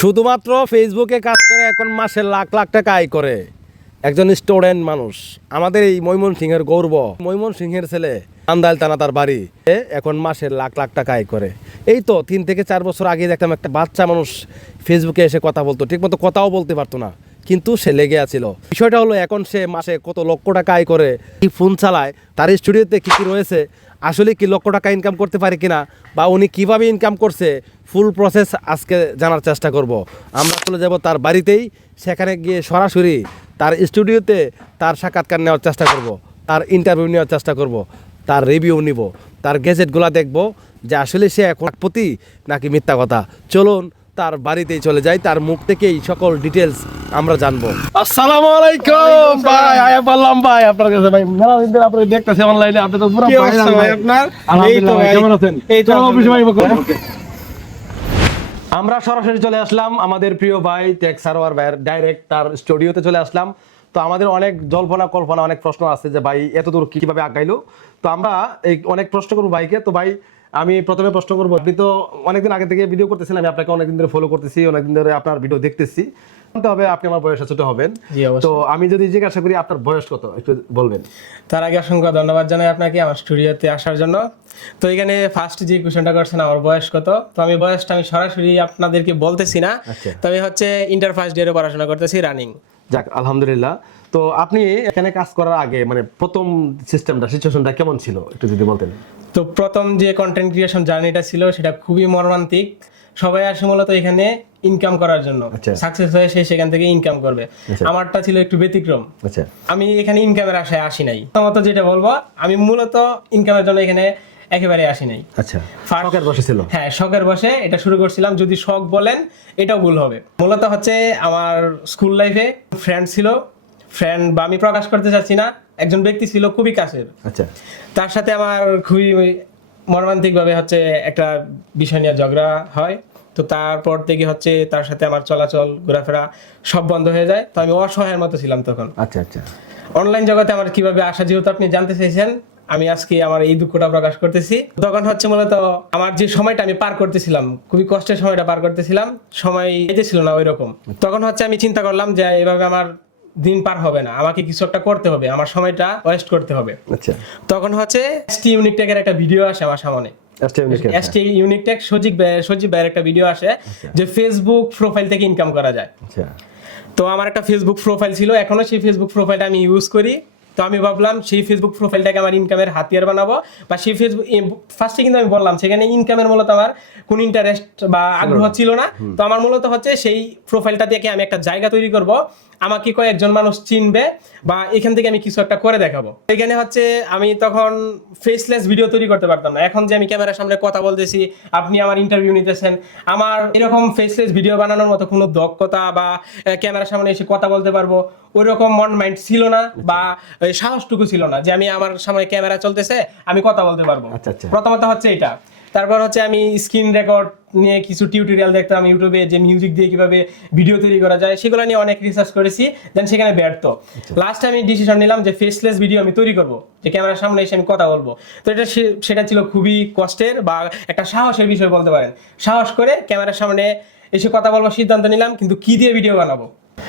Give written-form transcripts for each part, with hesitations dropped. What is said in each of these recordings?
শুধুমাত্র ফেসবুকে কাজ করে এখন মাসে লাখ লাখ টাকা আয় করে একজন স্টুডেন্ট মানুষ। আমাদের এই ময়মনসিংহের গৌরব, ময়মনসিংহের ছেলে আন্দাল টানা তার বাড়ি, এখন মাসে লাখ লাখ টাকা আয় করে। এই তো 3 থেকে 4 বছর আগে দেখতাম একটা বাচ্চা মানুষ ফেসবুকে এসে কথা বলতো, ঠিকমতো কথাও বলতে পারতো না, কিন্তু সে লেগে আছিল। বিষয়টা হলো এখন সে মাসে কত লক্ষ টাকা আয় করে, কি ফোন চালায়, তার স্টুডিওতে কী কী রয়েছে, আসলে কি লক্ষ টাকা ইনকাম করতে পারে কিনা, বা উনি কিভাবে ইনকাম করছে, ফুল প্রসেস আজকে জানার চেষ্টা করব। আমরা চলে যাব তার বাড়িতেই, সেখানে গিয়ে সরাসরি তার স্টুডিওতে তার সাক্ষাৎকার নেওয়ার চেষ্টা করব, তার ইন্টারভিউ নেওয়ার চেষ্টা করব, তার রিভিউ নিব, তার গ্যাজেটগুলো দেখব যে আসলে সে এখন প্রতি নাকি মিথ্যা কথা। চলুন তার বাড়িতেই চলে যাই, তার মুখ থেকেই সকল ডিটেলস আমরা জানবো। আসসালামু আলাইকুম ভাই, আয়া বললাম ভাই আপনার কাছে। ভাই মেলা দিন ধরে আপনি দেখতেছি অনলাইনে, আপনি তো পুরো ভাইরাল ভাই। আপনার আলহামদুলিল্লাহ ভাই, কেমন আছেন? এই তো অফিসে ভাই। আমরা সরাসরি চলে আসলাম আমাদের প্রিয় ভাই টেক সারোয়ার ভাইয়ের ডাইরেক্ট তার স্টুডিওতে চলে আসলাম। তো আমাদের অনেক জল্পনা কল্পনা, অনেক প্রশ্ন আছে যে ভাই এতদূর কিভাবে আগাইলো। তো আমরা এই অনেক প্রশ্ন করবো ভাইকে। তো ভাই আমি প্রথমে প্রশ্ন করবো, আপনি তো অনেকদিন আগে থেকে ভিডিও করতেছেন, আমি আপনাকে অনেকদিন ধরে ফলো করতেছি, অনেকদিন ধরে আপনার ভিডিও দেখতেছি। জানতে হবে আপনি আমার বয়সে ছোট হবেন। তো আমি যদি জিজ্ঞাসা করি আপনার বয়স কত, একটু বলবেন? তার আগে অসংখ্য ধন্যবাদ জানাই আপনাকে আমার স্টুডিওতে আসার জন্য। তো এখানে ফার্স্ট যে কোশ্চেনটা করছেন আমার বয়স কত, তো আমি বয়সটা আমি সরাসরি আপনাদেরকে বলতেছি না, তবে হচ্ছে ইন্টার ফার্স্ট ইয়ারে পড়াশোনা করতেছি, রানিং। যাক আলহামদুলিল্লাহ। তো আপনি এখানে কাজ করার আগে মানে প্রথম সিচুয়েশনটা কেমন ছিল একটু যদি বলতেন? তো প্রথম যে কন্টেন্ট ক্রিয়েশন জার্নিটা ছিল সেটা খুবই মর্মান্তিক। সবাই আসে মূলত এখানে ইনকাম করার জন্য, সাকসেস হয়ে সে সেখান থেকে ইনকাম করবে। আমারটা ছিল একটু ব্যতিক্রম। আমি এখানে ইনকামের আশায় আসি নাই। প্রথমত যেটা বলবো, আমি মূলত ইনকামের জন্য এখানে একেবারে আসি নাই। শখের বসে ছিল। হ্যাঁ, শখের বসে এটা শুরু করছিলাম। যদি শখ বলেন এটাও ভুল হবে। মূলত হচ্ছে আমার স্কুল লাইফে ফ্রেন্ড ছিল, ফ্রেন্ড বা আমি প্রকাশ করতে চাচ্ছি না, একজন ব্যক্তি ছিল খুবই কাছের। তার সাথে আমার খুবই মর্মান্তিক ভাবে হচ্ছে একটা বিষয় নিয়ে ঝগড়া হয়। তো তারপর থেকে হচ্ছে তার সাথে আমার চলাচল ঘোরাফেরা সব বন্ধ হয়ে যায়। তো আমি অসহায়ের মতো ছিলাম তখন। অনলাইন জগতে আমার কিভাবে আসা, যেহেতু আপনি জানতে চাইছেন, আমি আজকে আমার এই দুঃখটা প্রকাশ করতেছি। তখন হচ্ছে মূলত আমার যে সময়টা আমি পার করতেছিলাম, খুবই কষ্টের সময়টা পার করতেছিলাম, সময় ছিল না ওই রকম। তখন হচ্ছে আমি চিন্তা করলাম যে এভাবে আমার দিন পার হবে না, আমাকে কিছু একটা করতে হবে, আমার সময়টা ওয়েস্ট করতে হবে। তখন হচ্ছে এসটি ইউনিক টেকের একটা ভিডিও আসে আমার সামনে। এসটি ইউনিক টেক সজীব ভাইয়ের একটা ভিডিও আসে যে ফেসবুক প্রোফাইল থেকে ইনকাম করা যায়। তো আমার একটা ফেসবুক প্রোফাইল ছিল, এখনো সেই ফেসবুক প্রোফাইলটা আমি ইউজ করি। তো আমি ভাবলাম সেই ফেসবুক প্রোফাইলটাকে আমার ইনকামের হাতিয়ার বানাবো, বা সেই ফেসবুক ফার্স্টে কিন্তু আমি বললাম সেখানে ইনকামের মূলত আমার কোন ইন্টারেস্ট বা আগ্রহ ছিল না। তো আমার মূলত হচ্ছে সেই প্রোফাইলটা দিয়ে আমি একটা জায়গা তৈরি করব, আমাকে কয়েকজন মানুষ চিনবে, বা এখান থেকে আমি কিছু একটা করে দেখাবো। এখানে হচ্ছে আমি তখন ফেসলেস ভিডিও তৈরি করতে পারতাম না। এখন যে আমি ক্যামেরার সামনে কথা বলতেছি, আপনি আমার ইন্টারভিউ নিতেছেন, আমার এরকম ফেসলেস ভিডিও বানানোর মতো কোনো দক্ষতা বা ক্যামেরার সামনে এসে কথা বলতে পারবো ওই রকম মন মাইন্ড ছিল না, বা সাহসটুকু ছিল না যে আমি আমার সামনে ক্যামেরা চলতেছে আমি কথা বলতে পারবো। প্রথমত হচ্ছে এটা। তারপর হচ্ছে আমি স্ক্রিন রেকর্ড নিয়ে কিছু টিউটোরিয়াল দেখতাম ইউটিউবে, যে মিউজিক দিয়ে কিভাবে ভিডিও তৈরি করা যায়, সেগুলো নিয়ে অনেক রিসার্চ করেছি। দেন সেখানে ব্যর্থ। লাস্টে আমি ডিসিশন নিলাম যে ফেসলেস ভিডিও আমি তৈরি করব, যে ক্যামেরার সামনে এসে আমি কথা বলবো। তো সেটা ছিল খুবই কষ্টের বা একটা সাহসের বিষয় বলতে পারেন। সাহস করে ক্যামেরার সামনে এসে কথা বলবো সিদ্ধান্ত নিলাম, কিন্তু কি দিয়ে ভিডিও বানাবো।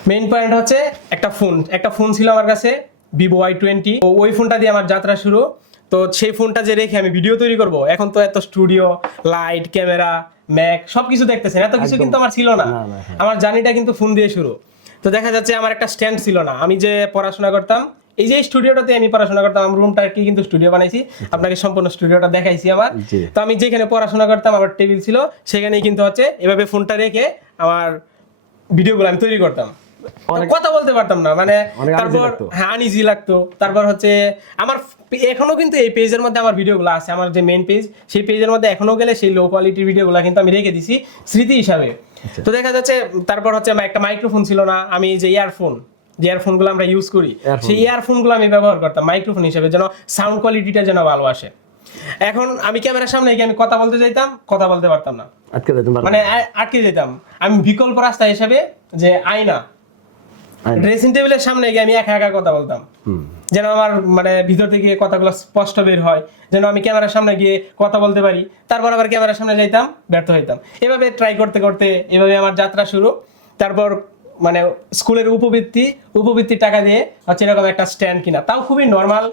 মেইন পয়েন্ট হচ্ছে একটা ফোন ছিল আমার কাছে, ভিভো Y20। ওই ফোনটা দিয়ে আমার যাত্রা শুরু। তো সেই ফোনটা যে রেখে আমি ভিডিও তৈরি করব, এখন তো এত স্টুডিও, লাইট, ক্যামেরা, ম্যাক সবকিছু দেখতেছেন, এত কিছু কিন্তু আমার ছিল না। আমার জার্নিটা কিন্তু ফোন দিয়ে শুরু। তো দেখা যাচ্ছে আমার একটা স্ট্যান্ড ছিল না। আমি যে পড়াশোনা করতাম, এই যে স্টুডিওটাতে আমি পড়াশোনা করতাম, আমার রুমটা কি কিন্তু স্টুডিও বানাইছি, আপনাকে সম্পূর্ণ স্টুডিওটা দেখাইছি আমার। তো আমি যেখানে পড়াশোনা করতাম, আমার টেবিল ছিল, সেখানেই কিন্তু হচ্ছে এভাবে ফোনটা রেখে আমার ভিডিওগুলো আমি তৈরি করতাম। কথা বলতে পারতাম না, মানে তারপর হ্যাঁ আনইজি লাগতো। তারপর হচ্ছে আমার এখনো কিন্তু এই পেজের মধ্যে আমার ভিডিওগুলো আছে, আমার যে মেইন পেজ, সেই পেজের মধ্যে এখনো গেলে সেই লো কোয়ালিটির ভিডিওগুলো কিন্তু আমি রেখে দিছি স্মৃতি হিসাবে। তো দেখা যাচ্ছে তারপর হচ্ছে একটা মাইক্রোফোন ছিল না, আমি যে ইয়ারফোনগুলো আমরা ইউজ করি, সেই ইয়ারফোনগুলো আমি ব্যবহার করতাম মাইক্রোফোন হিসেবে, যেন সাউন্ড কোয়ালিটিটা যেন ভালো আসে। এখন আমি ক্যামেরার সামনে গিয়ে আমি কথা বলতে চাইতাম, কথা বলতে পারতাম না, মানে আটকে যেতাম। আমি বিকল্প রাস্তা হিসাবে যে আয়না, ড্রেসিং টেবিলের সামনে গিয়ে আমি একা একা কথা বলতাম। যেন আমার মানে ভিতর থেকে কথাগুলো স্পষ্ট বের হয়, যেন আমি ক্যামেরার সামনে গিয়ে কথা বলতে পারি। তারপর আবার ক্যামেরার সামনে যাইতাম, ব্যর্থ হইতাম। এভাবে ট্রাই করতে করতে এভাবে আমার যাত্রা শুরু। তারপর মানে স্কুলের উপবৃত্তি টাকা দিয়ে হচ্ছে এরকম একটা স্ট্যান্ড কিনা, তাও খুবই নর্মাল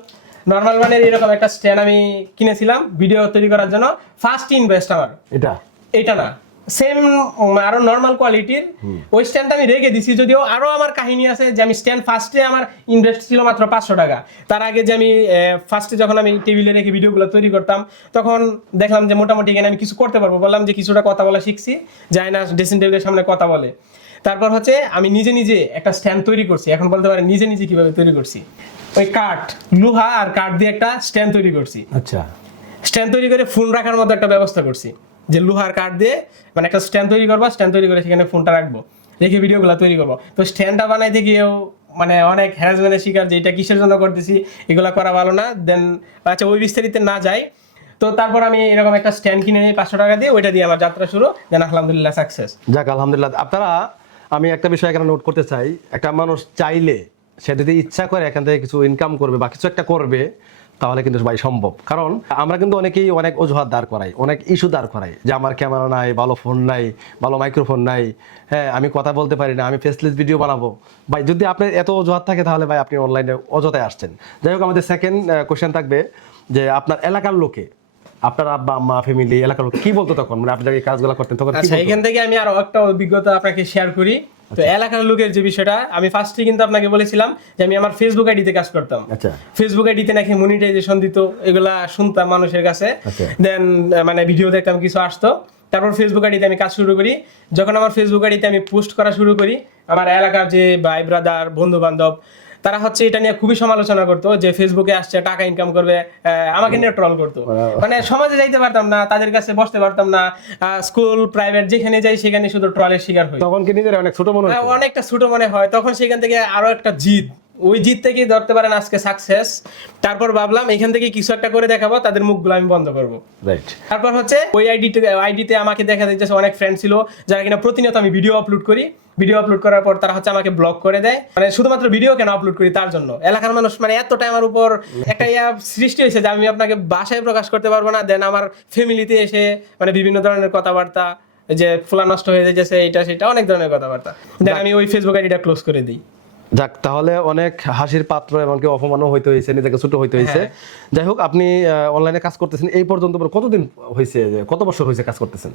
মানে এরকম একটা স্ট্যান্ড আমি কিনেছিলাম ভিডিও তৈরি করার জন্য। ফার্স্ট ইনভেস্ট আমার এটা না, সেম আরো নর্মাল কোয়ালিটির ওই স্ট্যান্ডটা আমি রেখে দিছি। যদিও আরো আমার কাহিনী আছে যে আমি স্ট্যান্ড ফার্স্টে আমার ইনভেস্ট ছিল মাত্র 500 টাকা। তার আগে যে আমি ফার্স্টে যখন আমি টেবিলে রেখে ভিডিওগুলো তৈরি করতাম, তখন দেখলাম যে মোটামুটি এখানে আমি কিছু করতে পারবো। বললাম যে কিছুটা কথা বলা শিখছি, যায় না ড্রেসিং টেবিলের সামনে কথা বলে। তারপর হচ্ছে আমি নিজে একটা স্ট্যান্ড তৈরি করছি। এখন বলতে পারেন নিজে কিভাবে তৈরি করছি, ওই লোহা আর কাঠ দিয়ে একটা স্ট্যান্ড তৈরি করছি। আচ্ছা, স্ট্যান্ড তৈরি করে ফোন রাখার মতো একটা ব্যবস্থা করছি, যে লোহার কাঠ দিয়ে মানে একটা স্ট্যান্ড তৈরি করবো, স্ট্যান্ড তৈরি করে সেখানে ফোনটা রাখবো, রেখে ভিডিওগুলো তৈরি করবো। তো স্ট্যান্ডটা বানাইতে গিয়েও মানে অনেক হ্যারাসমেন্টের শিকার, যে এটা কিসের জন্য করতেছি, এগুলো করা ভালো না। দেন আচ্ছা ওই বিস্তারিত না যাই, তো তারপর আমি এরকম একটা স্ট্যান্ড কিনে নিই 500 টাকা দিয়ে, ওইটা দিয়ে আমার যাত্রা শুরু। দেন আলহামদুলিল্লাহ সাকসেস। যাক আলহামদুলিল্লাহ। আপনারা, আমি একটা বিষয় এখানে নোট করতে চাই, একটা মানুষ চাইলে সে যদি ইচ্ছা করে এখান থেকে কিছু ইনকাম করবে বা কিছু একটা করবে, তাহলে কিন্তু ভাই সম্ভব। কারণ আমরা কিন্তু অনেকেই অনেক অজুহাত দাঁড় করাই, অনেক ইস্যু দাঁড় করাই, যে আমার ক্যামেরা নাই, ভালো ফোন নাই, ভালো মাইক্রোফোন নাই, হ্যাঁ আমি কথা বলতে পারি না, আমি ফেসলেস ভিডিও বানাবো। ভাই যদি আপনার এত অজুহাত থাকে, তাহলে ভাই আপনি অনলাইনে অযথায় আসছেন। যাই হোক, আমাদের সেকেন্ড কোশ্চেন থাকবে যে আপনার এলাকার লোকে, আপনার আব্বা আম্মা ফ্যামিলি এলাকার লোক কি বলতো তখন, মানে আপনি যখন এই কাজগুলো করতেন তখন? আচ্ছা, এখান থেকে আমি আরো একটা অভিজ্ঞতা আপনাকে শেয়ার করি। তো এলাকার লোকের যে বিষয়টা, আমি ফার্স্টে কিন্তু আপনাকে বলেছিলাম যে আমি আমার ফেসবুক আইডিতে কাজ করতাম। আচ্ছা, ফেসবুক আইডিতে নাকি মনিটাইজেশন দিত, এগুলা শুনতাম মানুষের কাছে। দেন মানে ভিডিও দেখতাম, কিছু আসতো। তারপর ফেসবুক আইডিতে আমি কাজ শুরু করি। যখন আমার ফেসবুক আইডিতে আমি পোস্ট করা শুরু করি, আমার এলাকার যে ভাই ব্রাদার বন্ধু বান্ধব, তারা হচ্ছে এটা নিয়ে খুবই সমালোচনা করতো, যে ফেসবুকে আসছে টাকা ইনকাম করবে, আমাকে নিয়ে ট্রল করতো। মানে সমাজে যাইতে পারতাম না, তাদের কাছে বসতে পারতাম না, স্কুল প্রাইভেট যেখানে যাই সেখানে শুধু ট্রলের শিকার হই। তখন কি নিজের অনেক ছোট মনে হয়? অনেকটা ছোট মনে হয়। তখন সেখান থেকে আরো একটা জিদ, ওই জিদ থেকেই ধরতে পারেন আজকে সাকসেস। তারপর ভাবলাম এখান থেকে কিছু একটা করে দেখাবো, তাদের মুখগুলো আমি বন্ধ করবো। রাইট। তারপর হচ্ছে ওই আইডিতে আমাকে দেখা যাচ্ছে অনেক ফ্রেন্ড ছিল, যারা কিনা প্রতিনিয়ত আমি ভিডিও আপলোড করি। ভিডিও আপলোড করার পর তারা হচ্ছে আমাকে ব্লক করে দেয়। মানে শুধুমাত্র ভিডিও কেন আপলোড করি তার জন্য এলাকার মানুষ মানে এতটাই আমার উপর একটা সৃষ্টি হয়েছে যে আমি আপনাকে ভাষায় প্রকাশ করতে পারবো না। দেন আমার ফ্যামিলিতে এসে মানে বিভিন্ন ধরনের কথাবার্তা, যে ফুলা নষ্ট হয়ে যাচ্ছে, এটা সেটা অনেক ধরনের কথাবার্তা। দেন আমি ওই ফেসবুক আইডিটা ক্লোজ করে দিই। যাক, তাহলে অনেক হাসির পাত্র, এমনকি অপমানও হইতে হয়েছে, নিজেকে ছোট হইতে হয়েছে। যাই হোক, আপনি অনলাইনে কাজ করতেছেন এই পর্যন্ত কতদিন হয়েছে, কত বছর হয়েছে কাজ করতেছেন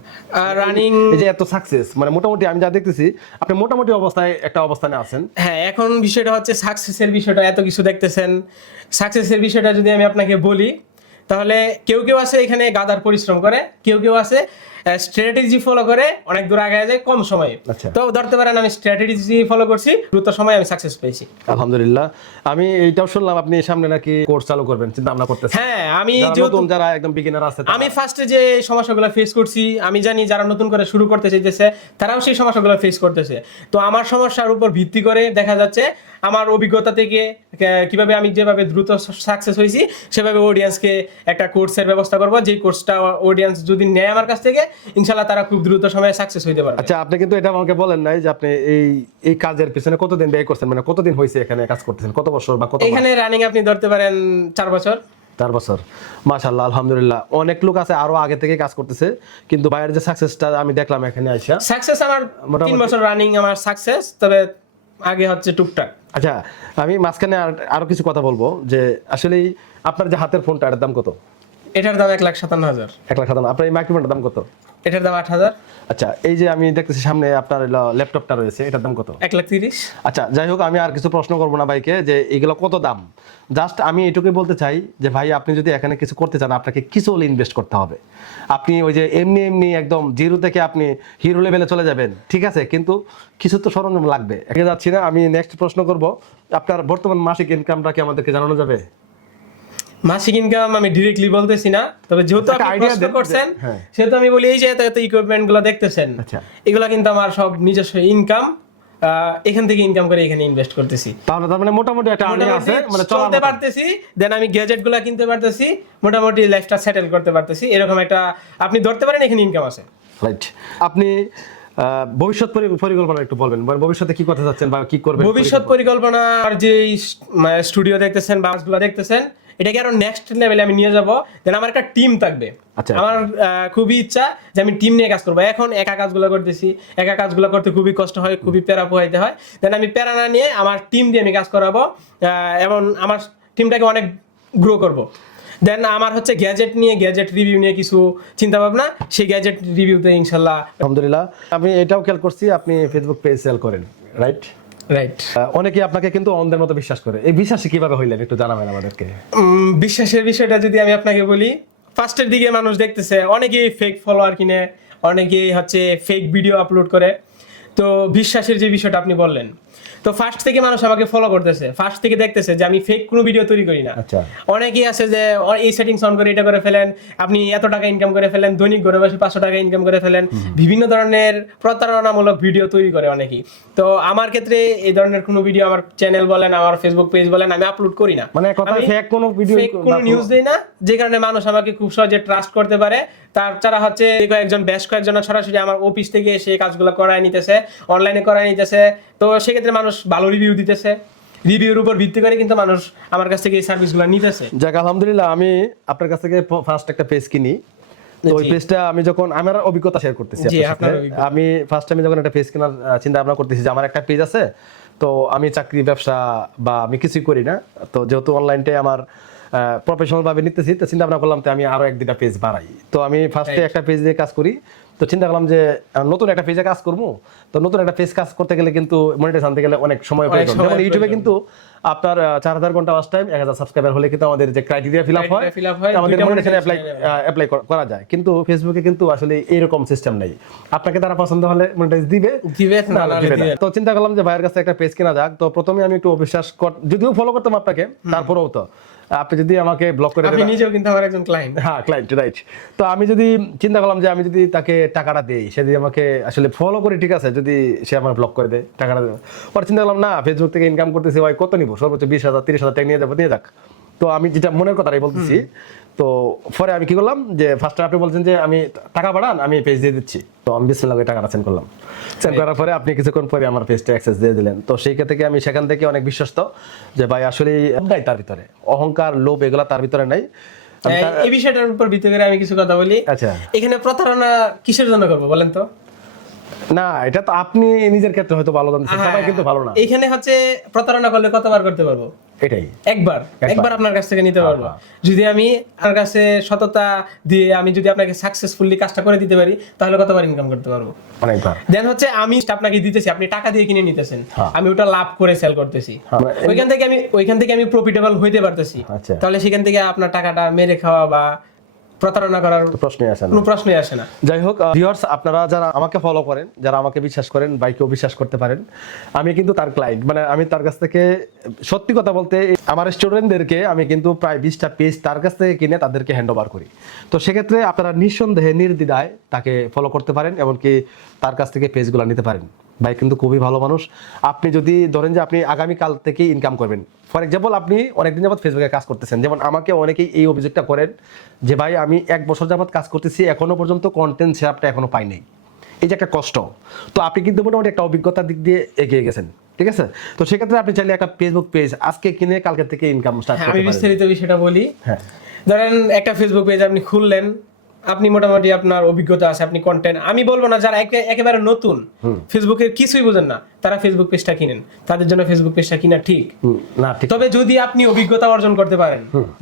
রানিং? এই যে এত সাকসেস, মানে মোটামুটি আমি যা দেখতেছি আপনি মোটামুটি একটা অবস্থানে আছেন। হ্যাঁ, এখন বিষয়টা হচ্ছে সাকসেসের বিষয়টা, এত কিছু দেখতেছেন। সাকসেসের বিষয়টা যদি আমি আপনাকে বলি, তাহলে কেউ আছে এখানে গাদার পরিশ্রম করে, কেউ আছে স্ট্র্যাটেজি ফলো করে অনেক দূর আগে যায় কম সময়ে। তো ধরতে পারেন আমি স্ট্র্যাটেজি ফলো করছি, দ্রুত সময়ে আমি সাকসেস পেয়েছি আলহামদুলিল্লাহ। আমি এইটাও শুনলাম আপনি সামনে নাকি কোর্স চালু করবেন, চিন্তা ভাবনা করতেছেন? হ্যাঁ, আমি নতুন যারা একদম বিগিনার আছে, আমি ফার্স্টে যে সমস্যাগুলো ফেস করছি, আমি জানি যারা নতুন করে শুরু করতে চাইতেছে তারাও সেই সমস্যাগুলো ফেস করতেছে। তো আমার সমস্যার উপর ভিত্তি করে দেখা যাচ্ছে আমার অভিজ্ঞতা থেকে কিভাবে আমি যেভাবে দ্রুত সাকসেস হয়েছি, সেভাবে অডিয়েন্সকে একটা কোর্সের ব্যবস্থা করবো, যে কোর্সটা অডিয়েন্স যদি নেয় আমার কাছ থেকে, ইনশাল্লাহ তারা খুব দ্রুত সময়ে সাকসেস হইতে পারবে। আচ্ছা, আপনি কিন্তু এটা আমাকে বলেন নাই যে আপনি এই কাজের পিছনে কতদিন ব্যয় করছেন, মানে কতদিন হয়েছে এখানে কাজ করতেছেন, কত বছর বা কত? এখানে রানিং আপনি ধরতে পারেন 4 বছর। 4 বছর, মাশাআল্লাহ, আলহামদুলিল্লাহ। অনেক লোক আছে আরো আগে থেকে কাজ করতেছে, কিন্তু ভাইয়ের যে সাকসেসটা আমি দেখলাম এখানে আইসা, সাকসেস আমার 3 বছর রানিং আমার সাকসেস, তবে আগে হচ্ছে টুকটাক। আচ্ছা, আমি মাঝখানে আরো কিছু কথা বলবো, যে আসলে আপনার যে হাতের ফোনটা, এটার দাম কত? এটার দাম 1,57,000। 1,57,000। আপনার এই মাইক্রোফোনটার দাম কত? এটার দাম 8,000। আচ্ছা, এই যে আমি দেখতেছি সামনে আপনার ল্যাপটপটা রয়েছে, এটার দাম কত? 1,30,000। আচ্ছা, যাই হোক, আমি আর কিছু প্রশ্ন করবো না ভাইকে যে এগুলো কত দাম। জাস্ট আমি এটুকুই বলতে চাই যে ভাই, আপনি যদি এখানে কিছু করতে চান, আপনাকে কিছু হলে ইনভেস্ট করতে হবে। আপনি ওই যে এমনি একদম জিরো থেকে আপনি হিরো লেভেলে চলে যাবেন, ঠিক আছে, কিন্তু কিছু তো সরঞ্জাম লাগবে। এগিয়ে যাচ্ছি না, আমি নেক্সট প্রশ্ন করব, আপনার বর্তমান মাসিক ইনকামটা কি আমাদেরকে জানানো যাবে? মাসিক ইনকাম আমি ডিরেক্টলি বলতেছি না, তবে যেহেতু আপনি প্রশ্ন করছেন, সেহেতু আমি বলি এই যে এত ইকুইপমেন্ট গুলো দেখতেছেন, এগুলো কিন্তু আমার সব নিজস্ব ইনকাম, এখান থেকে ইনকাম করে এখানে ইনভেস্ট করতেছি। তাহলে তার মানে মোটামুটি একটা আর্নিং আছে, মানে চলতে পারতেছি। দেন আমি গ্যাজেট গুলো কিনতে পারতেছি, মোটামুটি লাইফটা সেটেল করতে পারতেছি, এরকম একটা আপনি ধরতে পারেন এখানে ইনকাম আছে। রাইট। আপনি ভবিষ্যৎ পরিকল্পনা একটু বলবেন, মানে ভবিষ্যতে কি করতে চাচ্ছেন বা কি করবেন? ভবিষ্যৎ পরিকল্পনা আর যে স্টুডিও দেখতেছেন বাসগুলো দেখতেছেন এটাকে আরো নেক্সট লেভেলে আমি নিয়ে যাব। দেন আমার একটা টিম থাকবে। আচ্ছা। আমার খুবই ইচ্ছা যে আমি টিম নিয়ে কাজ করবো। এখন একা কাজগুলো করতেছি, একা কাজগুলো করতে খুবই কষ্ট হয়, খুবই প্যারা পোহাইতে হয়। দেন আমি প্যারা না নিয়ে আমার টিম দিয়ে আমি কাজ করাবো এবং আমার টিমটাকে অনেক গ্রো করব। দেন আমার হচ্ছে গ্যাজেট রিভিউ নিয়ে কিছু চিন্তা ভাবনা, সেই গ্যাজেট রিভিউতে ইনশাল্লাহ। আলহামদুলিল্লাহ। আমি এটাও খেয়াল করছি আপনি ফেসবুক পেজ সেল করেন, রাইট? রাইট। অনেকে আপনাকে কিন্তু অন্ধের মতো বিশ্বাস করে, এই বিশ্বাসে কিভাবে হইলেন একটু জানাবেন আমাদেরকে। বিশ্বাসের বিষয়টা যদি আমি আপনাকে বলি, ফার্স্টের দিকে মানুষ দেখতেছে অনেকেই ফেক ফলোয়ার কিনে, অনেকেই হচ্ছে ফেক ভিডিও আপলোড করে। তো বিশ্বাসের যে বিষয়টা আপনি বললেন, তো ফার্স্ট থেকে মানুষ আমাকে ফলো করতেছে, ফার্স্ট থেকে দেখতেছে যে আমি ফেক কোনো ভিডিও তৈরি করি না। আচ্ছা। অনেকেই আছে যে এই সেটিংস অন করে এটা করে ফেলেন, আপনি এত টাকা ইনকাম করে ফেলেন, দৈনিক ঘরে বসে 500 টাকা ইনকাম করে ফেলেন, বিভিন্ন ধরনের প্রতারণামূলক ভিডিও তৈরি করে অনেকেই। তো আমার ক্ষেত্রে এই ধরনের কোনো ভিডিও আমার চ্যানেল বলেন, আমার ফেসবুক পেজ বলেন, আমি আপলোড করি না। মানে কথা ফেক কোনো ভিডিও, ফেক কোনো নিউজ দেই না, যে কারণে মানুষ আমাকে খুব সহজে ট্রাস্ট করতে পারে। তাছাড়া হচ্ছে বেশ কয়েকজন সরাসরি আমার অফিস থেকে এসে কাজগুলো করায় নিতেছে, অনলাইনে করায় নিতেছে। তো সেক্ষেত্রে মানুষ ভালো রিভিউ দিতেছে, রিভিউর উপর ভিত্তি করে কিন্তু মানুষ আমার কাছ থেকে এই সার্ভিসগুলো নিতেছে। যাক আলহামদুলিল্লাহ। আমি আপনার কাছ থেকে ফার্স্ট একটা পেজ কিনি, তো ওই পেজটা আমি যখন আমার অভিজ্ঞতা শেয়ার করতেছি আপনার সাথে। আমি ফার্স্ট টাইমে যখন একটা পেজ কেনার চিন্তা ভাবনা করতেছি যে আমার একটা পেজ আছে, তো আমি চাকরি ব্যবসা বা আমি কিছুই করি না, তো যেহেতু অনলাইনটাই আমার প্রফেশনাল ভাবে নিতেছি, তো চিন্তা ভাবনা করলাম তো আমি আরো এক দুটা পেজ বাড়াই। তো আমি ফার্স্টে একটা পেজ দিয়ে কাজ করি, তো চিন্তা করলাম যে নতুন একটা পেজে কাজ করবো। তো নতুন একটা পেজ কাজ করতে গেলে কিন্তু মনিটাইজ আনতে গেলে অনেক সময় প্রয়োজন। যেমন ইউটিউবে কিন্তু আপনার 4000 ঘন্টা ওয়াচ টাইম, 1000 সাবস্ক্রাইবার হলে কিন্তু আমাদের যে ক্রাইটেরিয়া ফিল আপ হয়, আমাদের মনিটাইজেশন অ্যাপ্লাই করা যায়। কিন্তু ফেসবুকে কিন্তু আসলে এইরকম সিস্টেম নেই। আপনাকে তারা পছন্দ হলে মনিটাইজ দিবে না। তো চিন্তা করলাম যে ভাইয়ের কাছে একটা পেজ কেনা যাক। তো প্রথমে আমি একটু অবিশ্বাস যদিও ফলো করতাম আপনাকে, তারপরেও তো আপনি যদি আমাকে ব্লক করে দেন, আপনি নিজেও কিন্তু আমার একজন ক্লায়েন্ট। হ্যাঁ, ক্লায়েন্ট, রাইট। তো আমি যদি চিন্তা করলাম যে আমি যদি তাকে টাকাটা দেই, সে যদি আমাকে আসলে ফলো করে, ঠিক আছে, যদি সে আমার ব্লক করে দেয়, টাকাটা দেবে। পরে চিন্তা করলাম না, ফেসবুক থেকে ইনকাম করতেছি, ভাই কত নিব, সর্বোচ্চ 20,000 30,000 টাকা নিয়ে যাবো, নিয়ে যাক। তো আমি যেটা মনের কথাটাই বলতেছি। তো পরে আমি কি করলাম যে ফার্স্টে আপনি বলছেন যে আমি টাকা বাড়ান, আমি পেজ দিয়ে দিচ্ছি। তো আমি বিসমিল্লাহ করে টাকাটা সেন্ড করলাম। সেন্ড করার পরে আপনি কিছুক্ষণ পরে আমার পেজটা অ্যাক্সেস দিয়ে দিলেন। তো সেই থেকে আমি সেখান থেকে অনেক বিশ্বস্ত যে ভাই আসলে তার ভিতরে অহংকার, লোভ এগুলা তার ভিতরে নাই। এই বিষয়টার উপর ভিত্তি করে আমি কিছু কথা বলি। আচ্ছা। এখানে প্রতারণা কিসের জন্য করবো বলেন তো? না, এটা তো আপনি নিজের ক্ষেত্রে হয়তো ভালো জানতেছেন, সবাই কিন্তু ভালো না। এখানে হচ্ছে প্রতারণা করলে কতবার করতে পারবো? এটাই একবার আপনার কাছ থেকে নিতে পারবো। যদি আমি আপনার কাছে সততা দিয়ে আমি যদি আপনাকে সাকসেসফুলি কাজটা করে দিতে পারি, তাহলে কতবার ইনকাম করতে পারবো? অনেকবার। দেন হচ্ছে আমি আপনাকে দিতেছি, আপনি টাকা দিয়ে কিনে নিতেছেন, আমি ওটা লাভ করে সেল করতেছি, ওইখান থেকে আমি প্রফিটেবল হইতে পারতেছি। তাহলে সেখান থেকে আপনার টাকাটা মেরে খাওয়া বা প্রতারণা করার প্রশ্নই আসে না। যাই হোক ভিউয়ার্স, আপনারা যারা আমাকে ফলো করেন, যারা আমাকে বিশ্বাস করেন, বাইকেও বিশ্বাস করতে পারেন, আমি কিন্তু তার ক্লায়েন্ট। মানে আমি তার কাছ থেকে সত্যি কথা বলতে আমার স্টুডেন্টদেরকে আমি কিন্তু প্রায় 20টা পেজ তার কাছ থেকে কিনে তাদেরকে হ্যান্ড ওভার করি। তো সেক্ষেত্রে আপনারা নিঃসন্দেহে নির্দ্বিধায় তাকে ফলো করতে পারেন, এমনকি তার কাছ থেকে পেজগুলো নিতে পারেন। ভাই কিন্তু খুবই ভালো মানুষ। আপনি যদি ধরেন যে আপনি আগামীকাল থেকেই ইনকাম করবেন, ফর এক্সাম্পল আপনি অনেকদিন যাবত ফেসবুকে কাজ করতেছেন, যেমন আমাকে অনেকেই এই অভিযোগটা করেন যে ভাই আমি 1 বছর যাবত কাজ করতেছি, এখনো পর্যন্ত কন্টেন্ট সেটআপটা এখনো পাই নাই। এই যে একটা কষ্ট, তো আপনি কিন্তু মোটামুটি একটা অভিজ্ঞতার দিক দিয়ে এগিয়ে গেছেন, ঠিক আছে? তো সেক্ষেত্রে আপনি চাইলে একটা ফেসবুক পেজ আজকে কিনে কালকে থেকে ইনকাম স্টার্ট করতে পারেন। আমি বিস্তারিত বিষয়টা বলি। হ্যাঁ, ধরেন একটা ফেসবুক পেজ আপনি খুললেন, আপনি মোটামুটি আপনার অভিজ্ঞতা আছে, আপনি কন্টেন্ট, আমি বলবো না যারা একেবারে নতুন, ফেসবুকের কিছুই বোঝেন না, তারা ফেসবুক পেজটা কিনেন, তাদের জন্য ফেসবুক পেজটা কিনা ঠিক না। ঠিক, তবে যদি আপনি অভিজ্ঞতা অর্জন করতে পারেন,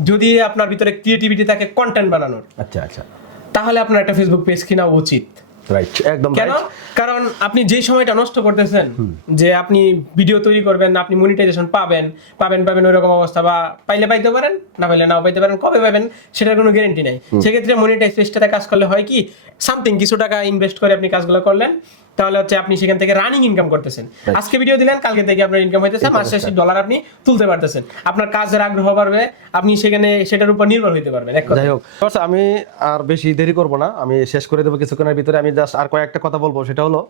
যদি আপনার ভিতরে ক্রিয়েটিভিটি থাকে কন্টেন্ট বানানোর, আচ্ছা, তাহলে আপনার একটা ফেসবুক পেজ কিনা উচিত। রাইট, একদম। কেন? কারণ আপনি যে সময়টা নষ্ট করতেছেন, যে আপনি ভিডিও তৈরি করবেন, আপনি মনিটাইজেশন পাবেন ওইরকম অবস্থা, বা পাইলে পাইতে পারেন, না পাইলে নাও পাইতে পারেন, কবে পাবেন সেটার কোনো গ্যারান্টি নাই। সেক্ষেত্রে মনিটাইজ পেজটাতে কাজ করলে হয় কি, সামথিং কিছু টাকা ইনভেস্ট করে আপনি কাজগুলো করলেন, তাহলে হচ্ছে আপনি সেখান থেকে রানিং ইনকাম করতেছেন। আজকে ভিডিও দিলেন, কালকে থেকে আপনার ইনকাম হইতেছে, মাসে শেষে ডলার আপনি তুলতে পারতেছেন, আপনার কাজের আগ্রহ বাড়বে, আপনি সেটার উপর নির্ভর হইতে পারবেন। যাই হোক, আমি আর বেশি দেরি করব না, আমি শেষ করে দেবো কিছুক্ষণের ভিতরে। আমি জাস্ট আর কয়েকটা কথা বলবো, সেটা হলো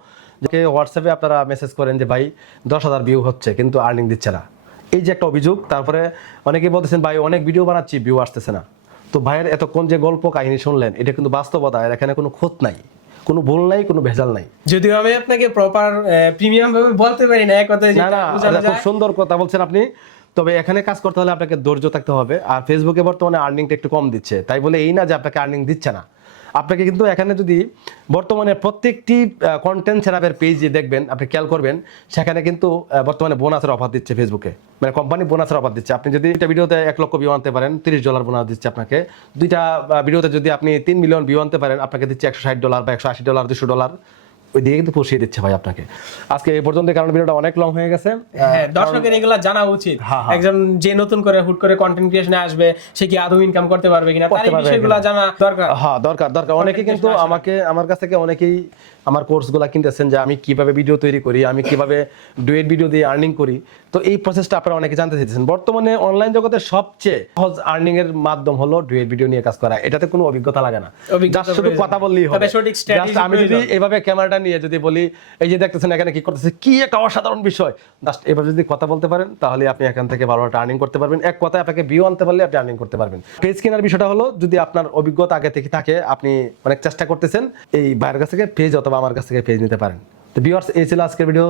যে হোয়াটসঅ্যাপে আপনারা মেসেজ করেন যে ভাই 10,000 ভিউ হচ্ছে কিন্তু আর্নিং দিচ্ছে না, এই যে একটা অভিযোগ। তারপরে অনেকেই বলতেছেন ভাই অনেক ভিডিও বানাচ্ছি, ভিউ আসতেছে না। তো ভাইয়ের এতক্ষণ যে গল্প কাহিনী শুনলেন, এটা কিন্তু বাস্তবতা, এর এখানে কোনো খোঁজ নাই। কোনো ভুল নাই, কোনো ভেজাল নাই। যদিও আমি আপনাকে প্রপার প্রিমিয়াম ভাবে বলতে পারি না, এক কথায় না যেটা না, বোঝানো খুব যায়। সুন্দর কথা বলছেন আপনি। তবে এখানে কাজ করতে হলে আপনাকে ধৈর্য থাকতে হবে। আর ফেসবুকে বর্তমানে আর্নিংটা একটু কম দিচ্ছে, তাই বলে এই না যে আপনাকে আর্নিং দিচ্ছে না। আপনাকে কিন্তু এখানে যদি বর্তমানে প্রত্যেকটি কন্টেন্ট সেরাপের পেজে দেখবেন, আপনি খেয়াল করবেন, সেখানে কিন্তু বর্তমানে বোনাসের অফার দিচ্ছে ফেসবুকে, মানে কোম্পানি বোনাসের অফার দিচ্ছে। আপনি যদি একটা ভিডিওতে 1 লক্ষ ভিউ আনতে পারেন, $30 বোনাস দিচ্ছে আপনাকে। 2টা ভিডিওতে যদি আপনি 3 মিলিয়ন ভিউ আনতে পারেন, আপনাকে দিচ্ছে $160 বা $180, $200, ওই দিয়ে কিন্তু পুষিয়ে দিচ্ছে ভাই আপনাকে। আজকে এই পর্যন্ত, কারণ ভিডিওটা অনেক লং হয়ে গেছে। হ্যাঁ, দর্শকের এগুলা জানা উচিত। হ্যাঁ, হ্যাঁ। একজন যে নতুন করে হুট করে কন্টেন্ট ক্রিয়েশনে আসবে, সে কি আদৌ ইনকাম করতে পারবে কিনা, তার এই করতে পারবে বিষয়গুলো কিনা। জানা দরকার। হ্যাঁ, দরকার। অনেকে কিন্তু আমার কাছ থেকে অনেকেই আমার কোর্সগুলো কিনতেছেন যে আমি কিভাবে ভিডিও তৈরি করি, আমি কিভাবে ডুয়েট ভিডিও দিয়ে আর্নিং করি। তো এই প্রসেসটা আপনারা অনেকে জানতে চাইতেছেন। বর্তমানে অনলাইন জগতে সবচেয়ে সহজ আর্নিং এর মাধ্যম হলো ডুয়েট ভিডিও নিয়ে কাজ করা। এটাতে কোনো অভিজ্ঞতা লাগে না, অভিজ্ঞতা জাস্ট শুধু প্রয়োজন। কথা বললেই হবে। তবে সঠিক strategy Just আমি যদি প্রয়োজন। এইভাবে ক্যামেরাটা নিয়ে যদি বলি, এই যে দেখতেছেন এখানে কি করতেছে, কি একটা অসাধারণ বিষয়, জাস্ট এভাবে যদি কথা বলতে পারেন, তাহলে আপনি এখান থেকে ভালো একটা আর্নিং করতে পারবেন। এক কথায় আপনাকে ভিউ আনতে পারলে আপনি আর্নিং করতে পারবেন। পেজ কেনার বিষয়টা হলো, যদি আপনার অভিজ্ঞতা আগে থেকে থাকে, আপনি অনেক চেষ্টা করতেছেন, এই ভাইয়ের কাছ থেকে পেজ অথবা আমার কাছ থেকে পেজ নিতে পারেন। তো ভিউয়ার্স, এই ছিল আজকের ভিডিও।